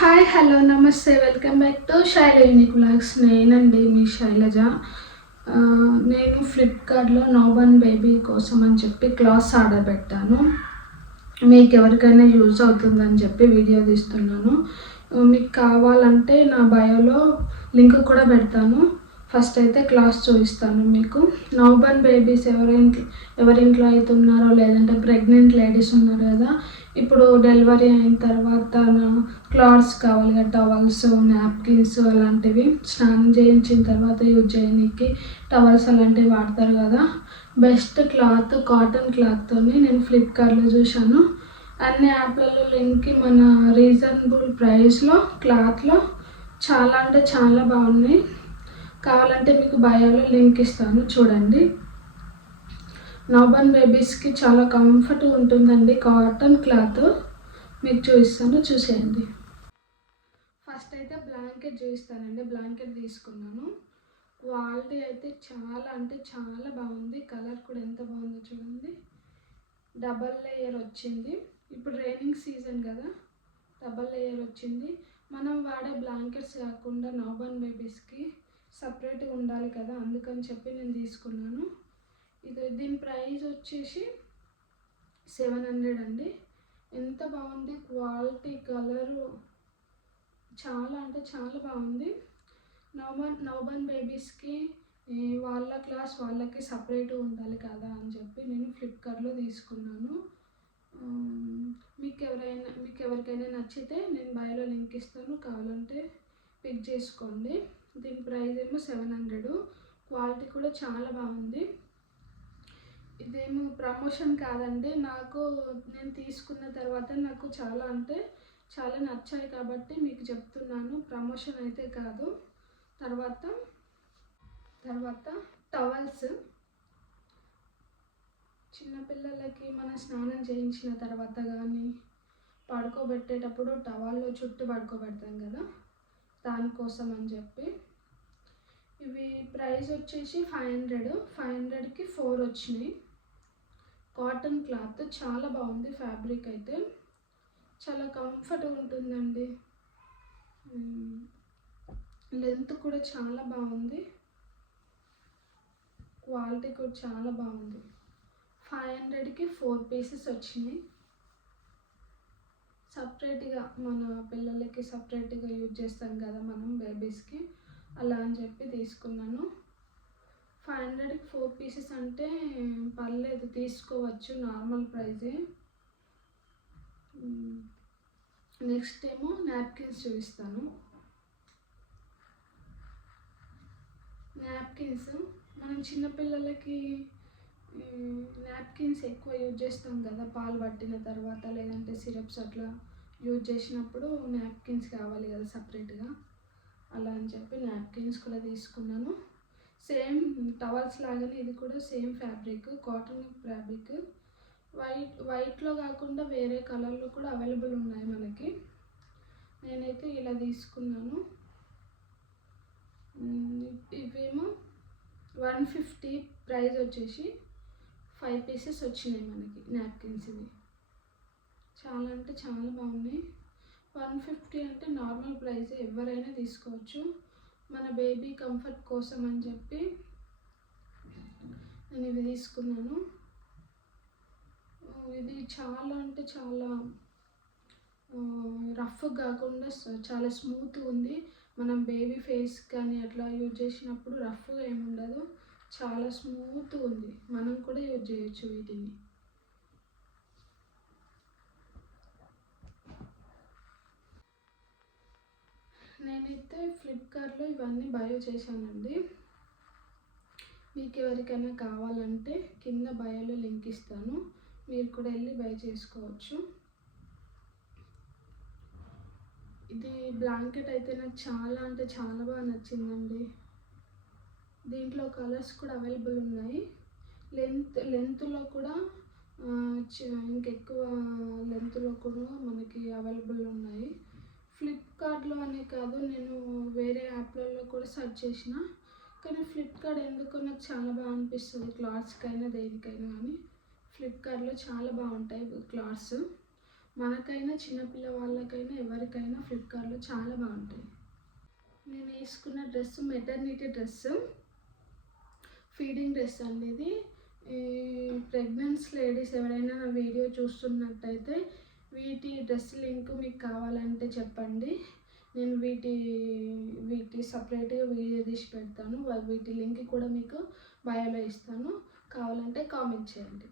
Hi hello నమస్తే welcome back to Shaila unique vlogs. నేనండి మీ శైలజ. నేను ఫ్లిప్కార్ట్లో నోబన్ బేబీ కోసం అని చెప్పి క్లాత్స్ ఆర్డర్ పెట్టాను. మీకు ఎవరికైనా యూజ్ అవుతుందని చెప్పి వీడియో తీస్తున్నాను. మీకు కావాలంటే నా బయోలో లింక్ కూడా పెడతాను. ఫస్ట్ అయితే క్లాస్ చూపిస్తాను మీకు. నోబన్ బేబీస్ ఎవరింట్లో అయితే ఉన్నారో, లేదంటే ప్రెగ్నెంట్ లేడీస్ ఉన్నారు కదా, ఇప్పుడు డెలివరీ అయిన తర్వాత క్లాత్స్ కావాలి కదా, టవల్స్, నాప్కిన్స్ అలాంటివి, స్నానం చేయించిన తర్వాత యూజ్ చేయడానికి టవల్స్ అలాంటివి వాడతారు కదా. బెస్ట్ క్లాత్ కాటన్ క్లాత్తో నేను ఫ్లిప్కార్ట్లో చూశాను. అన్ని యాప్లలో లింక్కి మన రీజనబుల్ ప్రైస్లో క్లాత్లో చాలా అంటే చాలా బాగున్నాయి. కావాలంటే మీకు బయోలో లింక్ ఇస్తాను, చూడండి. నోబన్ బేబీస్కి చాలా కంఫర్ట్ ఉంటుందండి కాటన్ క్లాత్. మీకు చూపిస్తాను, చూసేయండి. ఫస్ట్ అయితే బ్లాంకెట్ చూపిస్తానండి. బ్లాంకెట్ తీసుకున్నాను. క్వాలిటీ అయితే చాలా అంటే చాలా బాగుంది. కలర్ కూడా ఎంత బాగుందో చూడండి. డబల్ లేయర్ వచ్చింది. ఇప్పుడు రైనింగ్ సీజన్ కదా, డబల్ లేయర్ వచ్చింది. మనం వాడే బ్లాంకెట్స్ కాకుండా నోబన్ బేబీస్కి సపరేట్గా ఉండాలి కదా, అందుకని చెప్పి నేను తీసుకున్నాను. దీని ప్రైస్ వచ్చేసి 700 అండి. ఎంత బాగుంది క్వాలిటీ, కలరు చాలా అంటే చాలా బాగుంది. నోబన్ బేబీస్కి వాళ్ళ క్లాస్ వాళ్ళకి సపరేట్ ఉండాలి కదా అని చెప్పి నేను ఫ్లిప్కార్ట్లో తీసుకున్నాను. మీకు ఎవరికైనా నచ్చితే నేను బయోలో లింక్ ఇస్తాను, కావాలంటే పిక్ చేసుకోండి. దీని ప్రైస్ ఏమో 700. క్వాలిటీ కూడా చాలా బాగుంది. ఇదేమో ప్రమోషన్ కాదండి, నేను తీసుకున్న తర్వాత నాకు చాలా అంటే చాలా నచ్చాయి కాబట్టి మీకు చెప్తున్నాను, ప్రమోషన్ అయితే కాదు. తర్వాత టవల్స్, చిన్నపిల్లలకి మనం స్నానం చేయించిన తర్వాత కానీ పడుకోబెట్టేటప్పుడు టవల్లో చుట్టూ పడుకోబెడతాం కదా, దానికోసం అని చెప్పి. ఇవి ప్రైస్ వచ్చేసి 500. 500కి 4 వచ్చినాయి. కాటన్ క్లాత్ చాలా బాగుంది. ఫ్యాబ్రిక్ అయితే చాలా కంఫర్ట్ ఉంటుందండి. లెంత్ కూడా చాలా బాగుంది. క్వాలిటీ కూడా చాలా బాగుంది. 500కి 4 పీసెస్ వచ్చినాయి. సపరేట్గా మన పిల్లలకి సపరేట్గా యూజ్ చేస్తాం కదా మనం బేబీస్కి, అలా అని చెప్పి తీసుకున్నాను. 500కి 4 పీసెస్ అంటే పర్లేదు, తీసుకోవచ్చు, నార్మల్ ప్రైజే. నెక్స్ట్ ఏమో నాప్కిన్స్ చూపిస్తాను. నాప్కిన్స్ మనం చిన్నపిల్లలకి నాప్కిన్స్ ఎక్కువ యూజ్ చేస్తాం కదా, పాలు పట్టిన తర్వాత లేదంటే సిరప్స్ అట్లా యూజ్ చేసినప్పుడు నాప్కిన్స్ కావాలి కదా సపరేట్గా, అలా అని చెప్పి నాప్కిన్స్ కూడా తీసుకున్నాను. సేమ్ టవల్స్ లాగానే ఇది కూడా సేమ్ ఫ్యాబ్రిక్, కాటన్ ఫ్యాబ్రిక్. వైట్లో కాకుండా వేరే కలర్లో కూడా అవైలబుల్ ఉన్నాయి మనకి. నేనైతే ఇలా తీసుకున్నాను. ఇవేమో 150 ప్రైస్ వచ్చేసి 5 పీసెస్ వచ్చినాయి మనకి నాప్కిన్స్. ఇవి చాలా అంటే చాలా బాగున్నాయి. 150 అంటే నార్మల్ ప్రైస్, ఎవరైనా తీసుకోవచ్చు. మన బేబీ కంఫర్ట్ కోసం అని చెప్పి నేను ఇవి తీసుకున్నాను. ఇది చాలా అంటే చాలా రఫ్ కాకుండా చాలా స్మూత్గా ఉంది. మనం బేబీ ఫేస్ కానీ అట్లా యూజ్ చేసినప్పుడు రఫ్గా ఏమి ఉండదు, చాలా స్మూత్గా ఉంది. మనం కూడా యూజ్ చేయొచ్చు వీటిని. నేనైతే ఫ్లిప్కార్ట్లో ఇవన్నీ బయో చేశానండి. మీకు ఎవరికైనా కావాలంటే కింద బయోలో లింక్ ఇస్తాను, మీరు కూడా వెళ్ళి బై చేసుకోవచ్చు. ఇది బ్లాంకెట్ అయితే నాకు చాలా అంటే చాలా బాగా నచ్చిందండి. దీంట్లో కలర్స్ కూడా అవైలబుల్ ఉన్నాయి. లెంత్లో కూడా ఇంకెక్కువ లెంత్లో కూడా మనకి అవైలబుల్ ఉన్నాయి. ఫ్లిప్కార్ట్లో అనే కాదు, నేను వేరే యాప్లలో కూడా సెర్చ్ చేసిన, కానీ ఫ్లిప్కార్ట్ ఎందుకో నాకు చాలా బాగా అనిపిస్తుంది. క్లాత్స్కైనా దేనికైనా కానీ ఫ్లిప్కార్ట్లో చాలా బాగుంటాయి క్లాత్స్. మనకైనా చిన్నపిల్ల వాళ్ళకైనా ఎవరికైనా ఫ్లిప్కార్ట్లో చాలా బాగుంటాయి. నేను వేసుకున్న dress maternity dress, feeding dress అండి ఇది. ప్రెగ్నెన్స్ లేడీస్ ఎవరైనా నా వీడియో చూస్తున్నట్టయితే వీటి డ్రెస్ లింక్ మీకు కావాలంటే చెప్పండి. నేను వీటి సపరేట్గా వీడియో తీసి పెడతాను. వీటి లింక్ కూడా మీకు బయోలో ఇస్తాను, కావాలంటే కామెంట్ చేయండి.